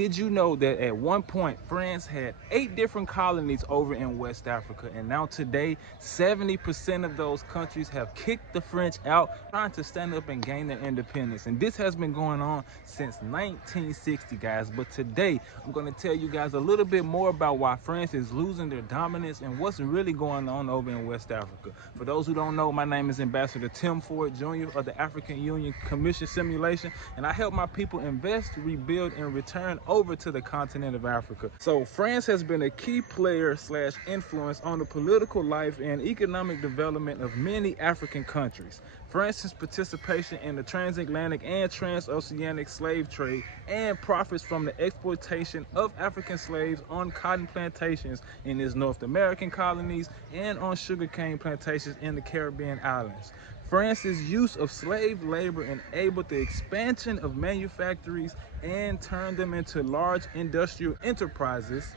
did you know that at one point France had 8 different colonies over in West Africa, and now today 70% of those countries have kicked the French out, trying to stand up and gain their independence. And this has been going on since 1960, guys. But today I'm going to tell you guys a little bit more about why France is losing their dominance and what's really going on over in West Africa. For those who don't know, my name is Ambassador Tim Ford Jr. of the African Union Commission Simulation, and I help my people invest, rebuild, and return over to the continent of Africa. So France has been a key player slash influence on the political life and economic development of many African countries. France's participation in the transatlantic and transoceanic slave trade and profits from the exploitation of African slaves on cotton plantations in its North American colonies and on sugarcane plantations in the Caribbean islands. France's use of slave labor enabled the expansion of manufactories and turned them into large industrial enterprises,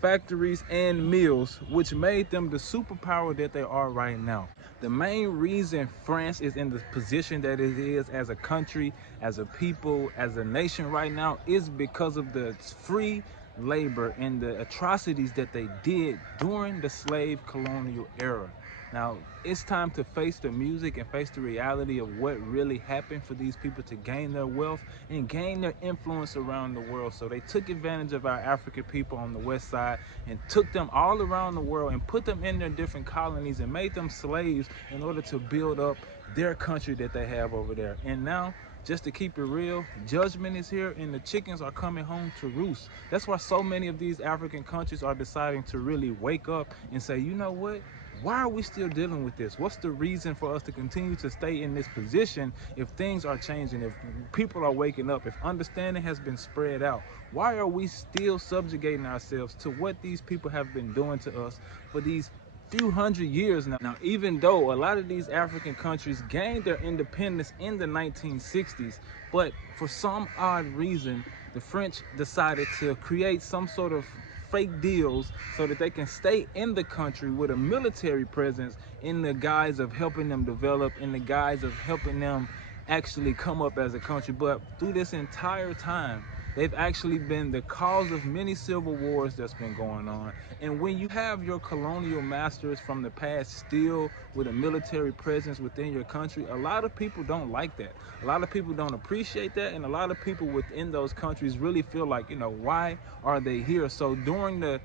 factories, and mills, which made them the superpower that they are right now. The main reason France is in the position that it is as a country, as a people, as a nation right now is because of the free labor and the atrocities that they did during the slave colonial era. Now, it's time to face the music and face the reality of what really happened for these people to gain their wealth and gain their influence around the world. So they took advantage of our African people on the west side and took them all around the world and put them in their different colonies and made them slaves in order to build up their country that they have over there. And now, just to keep it real, judgment is here and the chickens are coming home to roost. That's why so many of these African countries are deciding to really wake up and say, you know what? Why are we still dealing with this? What's the reason for us to continue to stay in this position if things are changing, if people are waking up, if understanding has been spread out? Why are we still subjugating ourselves to what these people have been doing to us for these few hundred years now? Now, even though a lot of these African countries gained their independence in the 1960s, but for some odd reason, the French decided to create some sort of fake deals so that they can stay in the country with a military presence in the guise of helping them develop, in the guise of helping them actually come up as a country. But through this entire time, they've actually been the cause of many civil wars that's been going on. And when you have your colonial masters from the past still with a military presence within your country, a lot of people don't like that. A lot of people don't appreciate that. And a lot of people within those countries really feel like, you know, why are they here? So during the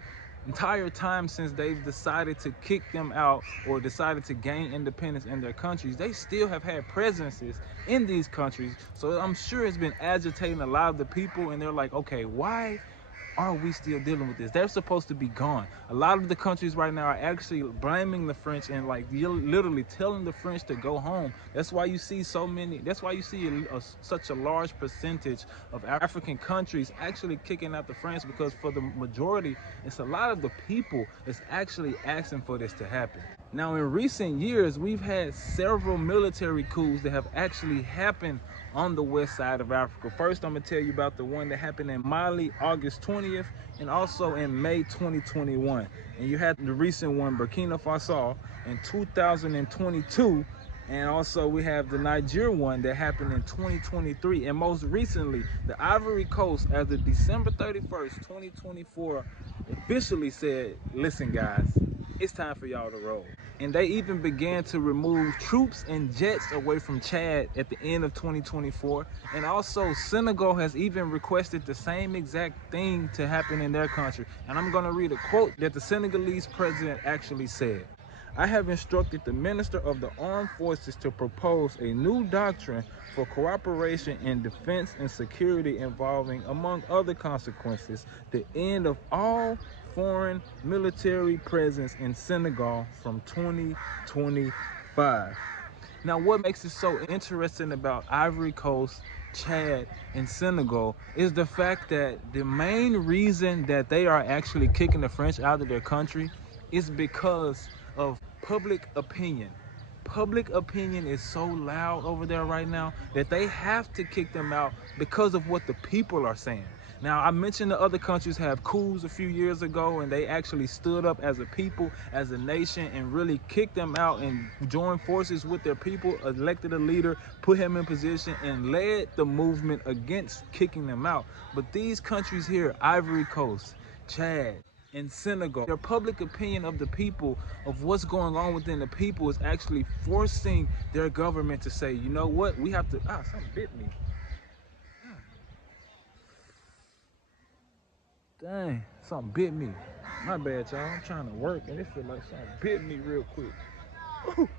entire time since they've decided to kick them out or decided to gain independence in their countries, they still have had presences in these countries. So I'm sure it's been agitating a lot of the people, and they're like, okay, why are we still dealing with this? They're supposed to be gone. A lot of the countries right now are actually blaming the French and like literally telling the French to go home. That's why you see so many, that's why you see such a large percentage of African countries actually kicking out the French, because for the majority, it's a lot of the people that's actually asking for this to happen. Now, in recent years, we've had several military coups that have actually happened on the west side of Africa. First, I'm going to tell you about the one that happened in Mali, August 20th, and also in May 2021. And you had the recent one, Burkina Faso, in 2022. And also we have the Niger one that happened in 2023. And most recently, the Ivory Coast, as of December 31st, 2024, officially said, listen guys, it's time for y'all to roll. And they even began to remove troops and jets away from Chad at the end of 2024. And also Senegal has even requested the same exact thing to happen in their country. And I'm gonna read a quote that the Senegalese president actually said. I have instructed the Minister of the Armed Forces to propose a new doctrine for cooperation in defense and security involving, among other consequences, the end of all foreign military presence in Senegal from 2025. Now, what makes it so interesting about Ivory Coast, Chad, and Senegal is the fact that the main reason that they are actually kicking the French out of their country is because of public opinion. Public opinion is so loud over there right now that they have to kick them out because of what the people are saying. Now, I mentioned the other countries have coups a few years ago, and they actually stood up as a people, as a nation, and really kicked them out and joined forces with their people, elected a leader, put him in position, and led the movement against kicking them out. But these countries here, Ivory Coast, Chad, and Senegal, their public opinion of the people, of what's going on within the people, is actually forcing their government to say, you know what, we have to, something bit me. Dang, something bit me. My bad, y'all. I'm trying to work and it feel like something bit me real quick.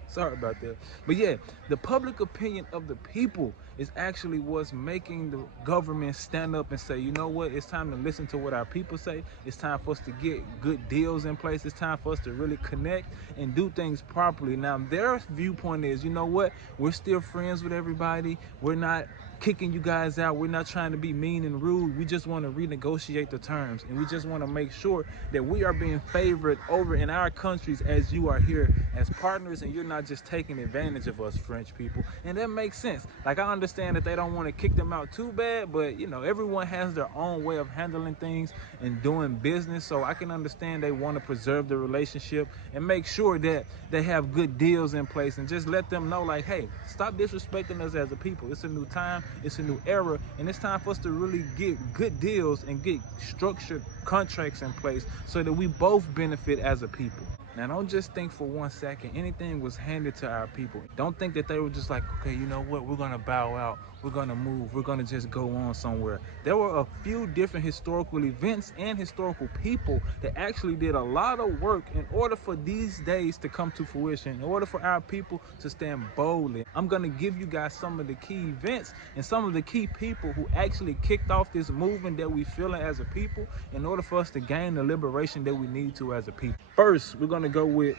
Sorry about that. But yeah, the public opinion of the people is actually what's making the government stand up and say, you know what, it's time to listen to what our people say. It's time for us to get good deals in place. It's time for us to really connect and do things properly. Now, their viewpoint is, you know what, we're still friends with everybody. We're not kicking you guys out. We're not trying to be mean and rude. We just want to renegotiate the terms, and we just want to make sure that we are being favored over in our countries as you are here as partners, and you're not just taking advantage of us French people. And that makes sense. Like, I understand that they don't want to kick them out too bad, but you know, everyone has their own way of handling things and doing business, so I can understand they want to preserve the relationship and make sure that they have good deals in place, and just let them know, like, hey, stop disrespecting us as a people. It's a new time, it's a new era, and it's time for us to really get good deals and get structured contracts in place so that we both benefit as a people. Now, don't just think for 1 second anything was handed to our people. Don't think that they were just like, okay, you know what, we're gonna bow out, we're gonna move, we're gonna just go on somewhere. There were a few different historical events and historical people that actually did a lot of work in order for these days to come to fruition, in order for our people to stand boldly. I'm gonna give you guys some of the key events and some of the key people who actually kicked off this movement that we feeling as a people in order for us to gain the liberation that we need to as a people. First, we're gonna go with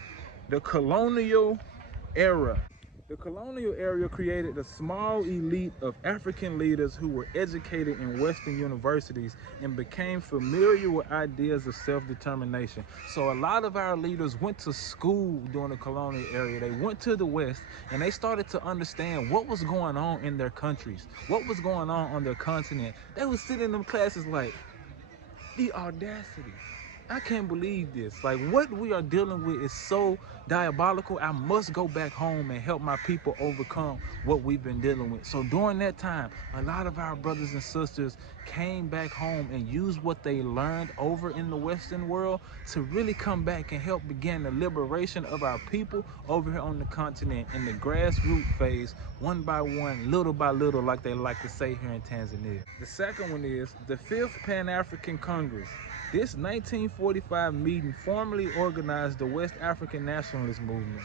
the colonial era. The colonial era created a small elite of African leaders who were educated in Western universities and became familiar with ideas of self-determination. So a lot of our leaders went to school during the colonial era. They went to the West and they started to understand what was going on in their countries, what was going on their continent. They would sit in them classes like, the audacity. I can't believe this. Like, what we are dealing with is so diabolical. I must go back home and help my people overcome what we've been dealing with. So during that time, a lot of our brothers and sisters came back home and used what they learned over in the Western world to really come back and help begin the liberation of our people over here on the continent in the grassroots phase, one by one, little by little, like they like to say here in Tanzania. The second one is the Fifth Pan-African Congress. This 1945 meeting formally organized the West African nationalist movement.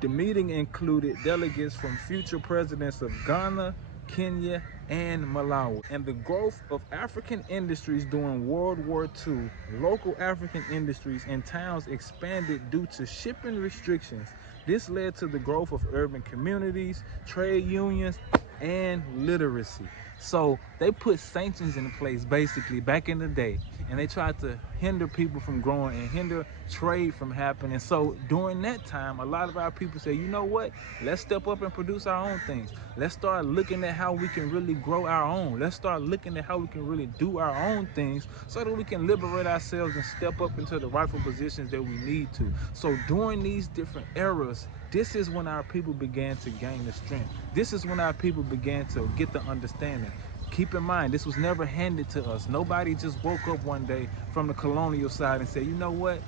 The meeting included delegates from future presidents of Ghana, Kenya, and Malawi. And the growth of African industries during World War II, local African industries and towns expanded due to shipping restrictions. This led to the growth of urban communities, trade unions, and literacy. So they put sanctions in place basically back in the day, and they tried to hinder people from growing and hinder trade from happening. So during that time, a lot of our people say, you know what, let's step up and produce our own things. Let's start looking at how we can really grow our own. Let's start looking at how we can really do our own things so that we can liberate ourselves and step up into the rightful positions that we need to. So during these different eras, this is when our people began to gain the strength. This is when our people began to get the understanding. Keep in mind, this was never handed to us. Nobody just woke up one day from the colonial side and said, you know what,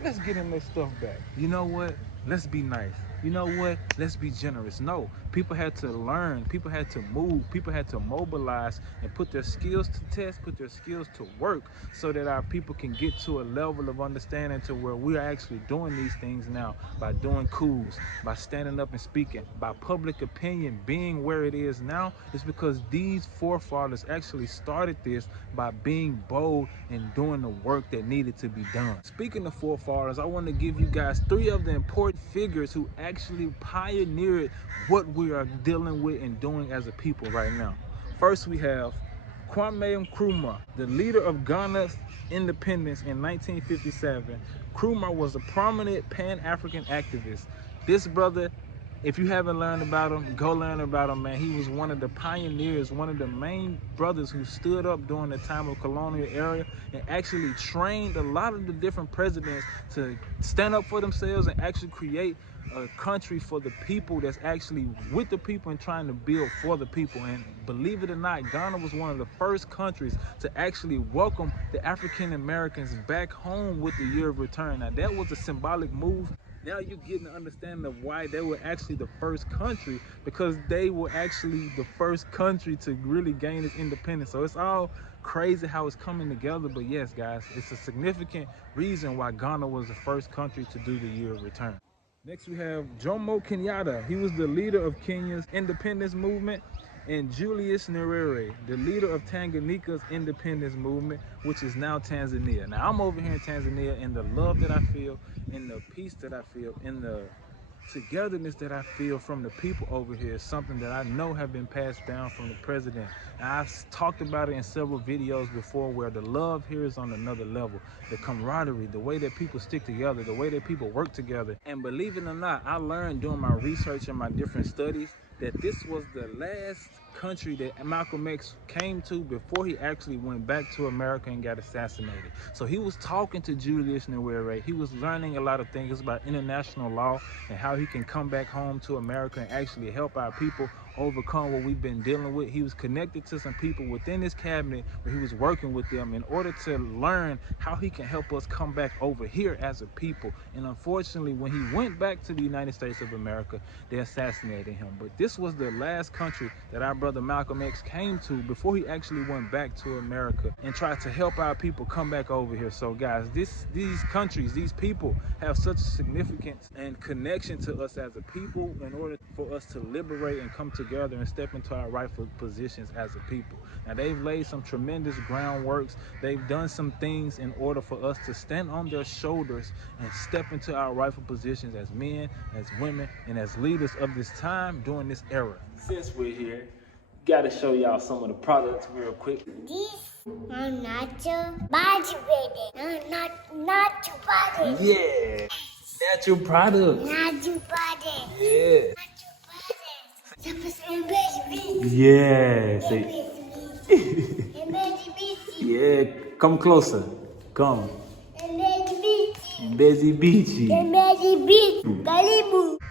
let's get in this stuff back. You know what, let's be nice. You know what, let's be generous. No, people had to learn, people had to move, people had to mobilize and put their skills to test, put their skills to work so that our people can get to a level of understanding to where we are actually doing these things now by doing coups, by standing up and speaking, by public opinion being where it is now. It's because these forefathers actually started this by being bold and doing the work that needed to be done. Speaking of forefathers, I want to give you guys 3 of the important figures who actually pioneered what we are dealing with and doing as a people right now. First, we have Kwame Nkrumah, the leader of Ghana's independence in 1957. Nkrumah was a prominent Pan-African activist. This brother If you haven't learned about him, go learn about him, man. He was one of the pioneers, one of the main brothers who stood up during the time of colonial era and actually trained a lot of the different presidents to stand up for themselves and actually create a country for the people that's actually with the people and trying to build for the people. And believe it or not, Ghana was one of the first countries to actually welcome the African Americans back home with the year of return. Now that was a symbolic move. Now you're getting an understanding of why they were actually the first country, because they were actually the first country to really gain its independence. So it's all crazy how it's coming together. But yes, guys, it's a significant reason why Ghana was the first country to do the year of return. Next we have Jomo Kenyatta. He was the leader of Kenya's independence movement, and Julius Nyerere, the leader of Tanganyika's independence movement, which is now Tanzania. Now I'm over here in Tanzania, and the love that I feel, and the peace that I feel, and the togetherness that I feel from the people over here is something that I know have been passed down from the president. And I've talked about it in several videos before, where the love here is on another level. The camaraderie, the way that people stick together, the way that people work together. And believe it or not, I learned during my research and my different studies that this was the last country that Malcolm X came to before he actually went back to America and got assassinated. So he was talking to Julius Nyerere. He was learning a lot of things about international law and how he can come back home to America and actually help our people overcome what we've been dealing with. He was connected to some people within his cabinet where he was working with them in order to learn how he can help us come back over here as a people. And unfortunately, when he went back to the United States of America, they assassinated him. But this was the last country that our brother Malcolm X came to before he actually went back to America and tried to help our people come back over here. So guys, these countries, these people have such significance and connection to us as a people in order for us to liberate and come together and step into our rightful positions as a people. Now they've laid some tremendous groundworks. They've done some things in order for us to stand on their shoulders and step into our rightful positions as men, as women, and as leaders of this time during this era. Since we're here, gotta show y'all some of the products real quick. This I'm not your body baby. I'm not your body. Yeah, natural products. Not your body. Yeah. Yeah. Say. Yeah. Come closer. Come. Mbezi Beachy.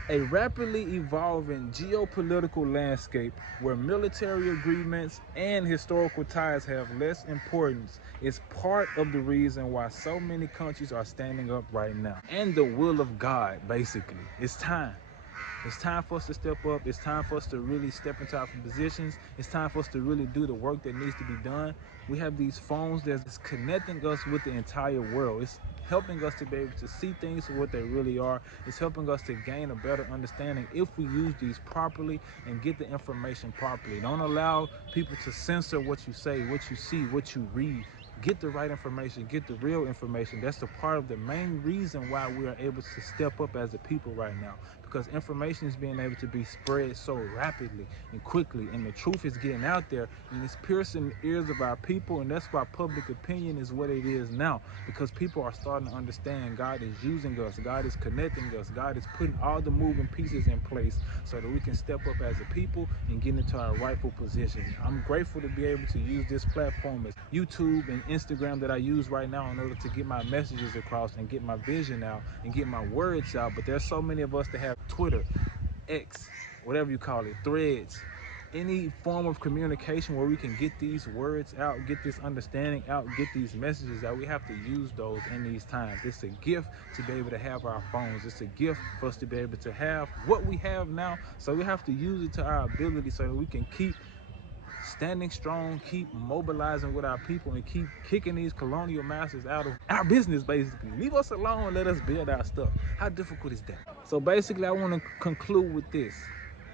A rapidly evolving geopolitical landscape where military agreements and historical ties have less importance is part of the reason why so many countries are standing up right now. And the will of God, basically. It's time. It's time for us to step up. It's time for us to really step into our positions. It's time for us to really do the work that needs to be done. We have these phones that's connecting us with the entire world. It's helping us to be able to see things for what they really are. It's helping us to gain a better understanding if we use these properly and get the information properly. Don't allow people to censor what you say, what you see, what you read. Get the right information, get the real information. That's a part of the main reason why we are able to step up as a people right now, because information is being able to be spread so rapidly and quickly, and the truth is getting out there, and it's piercing the ears of our people. And that's why public opinion is what it is now, because people are starting to understand God is using us, God is connecting us, God is putting all the moving pieces in place so that we can step up as a people and get into our rightful position. I'm grateful to be able to use this platform as YouTube and Instagram that I use right now in order to get my messages across and get my vision out and get my words out. But there's so many of us that have Twitter, X, whatever you call it, Threads, any form of communication where we can get these words out, get this understanding out, get these messages out. We have to use those in these times. It's a gift to be able to have our phones. It's a gift for us to be able to have what we have now. So we have to use it to our ability so that we can keep standing strong, keep mobilizing with our people, and keep kicking these colonial masters out of our business, basically. Leave us alone and let us build our stuff. How difficult is that? So basically, I want to conclude with this.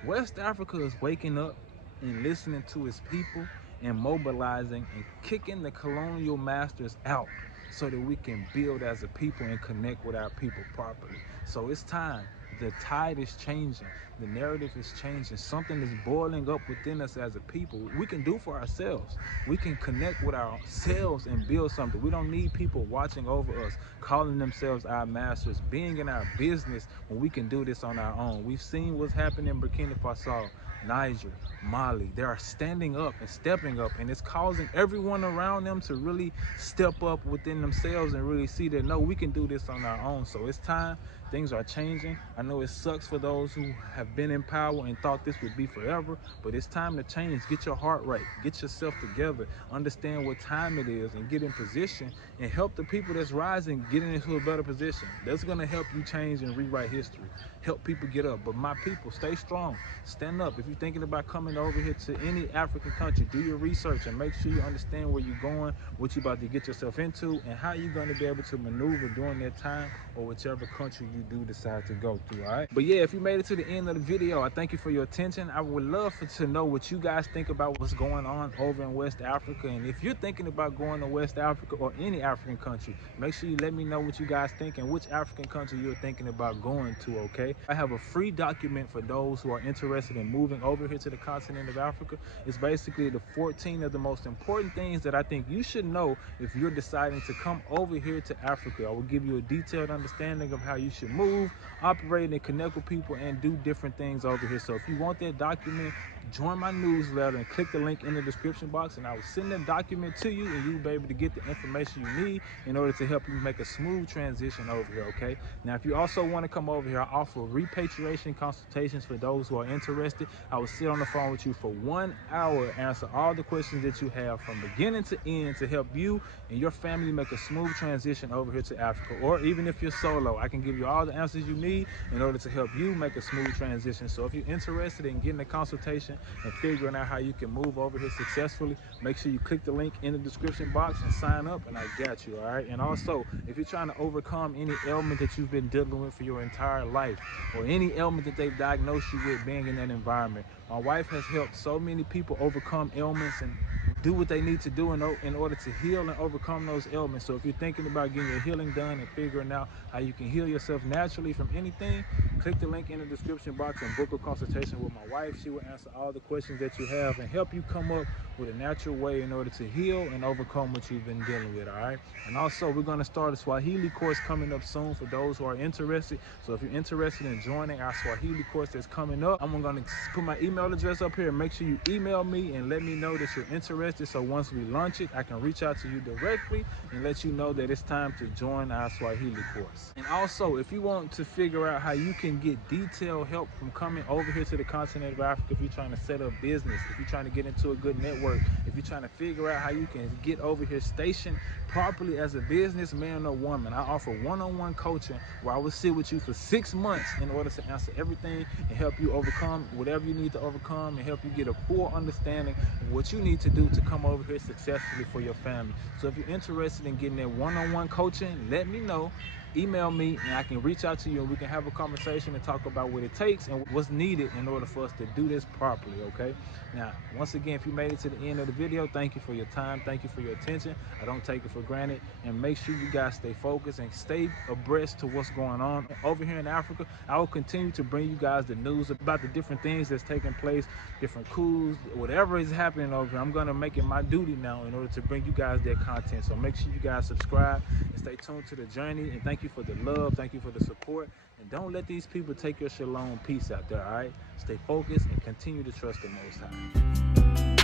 West Africa is waking up and listening to its people and mobilizing and kicking the colonial masters out so that we can build as a people and connect with our people properly. So it's time. the tide is changing. The narrative is changing. Something is boiling up within us as a people. We can do for ourselves. We can connect with ourselves and build something. We don't need people watching over us, calling themselves our masters, being in our business when we can do this on our own. We've seen what's happening in Burkina Faso, Niger, Mali. They are standing up and stepping up, and it's causing everyone around them to really step up within themselves and really see that, no, we can do this on our own. So it's time. Things are changing. I know it sucks for those who have been in power and thought this would be forever, but it's time to change. Get your heart right. Get yourself together. Understand what time it is and get in position and help the people that's rising get into a better position. That's going to help you change and rewrite history. Help people get up. But my people, stay strong. Stand up. If you're thinking about coming over here to any African country, do your research and make sure you understand where you're going, what you're about to get yourself into, and how you're going to be able to maneuver during that time or whichever country you do decide to go through. All right. But yeah, if you made it to the end of the video, I thank you for your attention. I would love to know what you guys think about what's going on over in West Africa. And if you're thinking about going to West Africa or any African country, make sure you let me know what you guys think and which African country you're thinking about going to. Okay. I have a free document for those who are interested in moving over here to the continent of Africa. It's basically the 14 of the most important things that I think you should know if you're deciding to come over here to Africa. I will give you a detailed understanding of how you should move, operate, and connect with people and do different things over here. So if you want that document, join my newsletter and click the link in the description box, and I will send that document to you, and you'll be able to get the information you need in order to help you make a smooth transition over here. Okay. Now, if you also want to come over here, I offer repatriation consultations for those who are interested. I will sit on the phone with you for 1 hour, answer all the questions that you have from beginning to end to help you and your family make a smooth transition over here to Africa. Or even if you're solo, I can give you all the answers you need in order to help you make a smooth transition. So if you're interested in getting a consultation and figuring out how you can move over here successfully, make sure you click the link in the description box and sign up, and I got you. All right. And also, if you're trying to overcome any ailment that you've been dealing with for your entire life, or any ailment that they've diagnosed you with being in that environment, my wife has helped so many people overcome ailments and do what they need to do in order to heal and overcome those ailments. So if you're thinking about getting your healing done and figuring out how you can heal yourself naturally from anything, click the link in the description box and book a consultation with my wife. She will answer all the questions that you have and help you come up with a natural way in order to heal and overcome what you've been dealing with. All right. And also, we're going to start a Swahili course coming up soon for those who are interested. So if you're interested in joining our Swahili course that's coming up, I'm going to put my email address up here. Make sure you email me and let me know that you're interested. So once we launch it, I can reach out to you directly and let you know that it's time to join our Swahili course. And also, if you want to figure out how you can get detailed help from coming over here to the continent of Africa, if you're trying to set up business, if you're trying to get into a good network, if you're trying to figure out how you can get over here stationed properly as a businessman or woman, I offer one-on-one coaching where I will sit with you for 6 months in order to answer everything and help you overcome whatever you need to overcome and help you get a full understanding of what you need to do to come over here successfully for your family. So if you're interested in getting that one-on-one coaching, let me know. Email me and I can reach out to you and we can have a conversation and talk about what it takes and what's needed in order for us to do this properly. Okay. Now, once again, if you made it to the end of the video, thank you for your time. Thank you for your attention. I don't take it for granted, and make sure you guys stay focused and stay abreast to what's going on over here in Africa. I will continue to bring you guys the news about the different things that's taking place, different coups, whatever is happening over here. I'm going to make it my duty now in order to bring you guys that content. So make sure you guys subscribe and stay tuned to the journey. And thank you for the love. Thank you for the support. And don't let these people take your shalom peace out there, all right? Stay focused and continue to trust the Most High.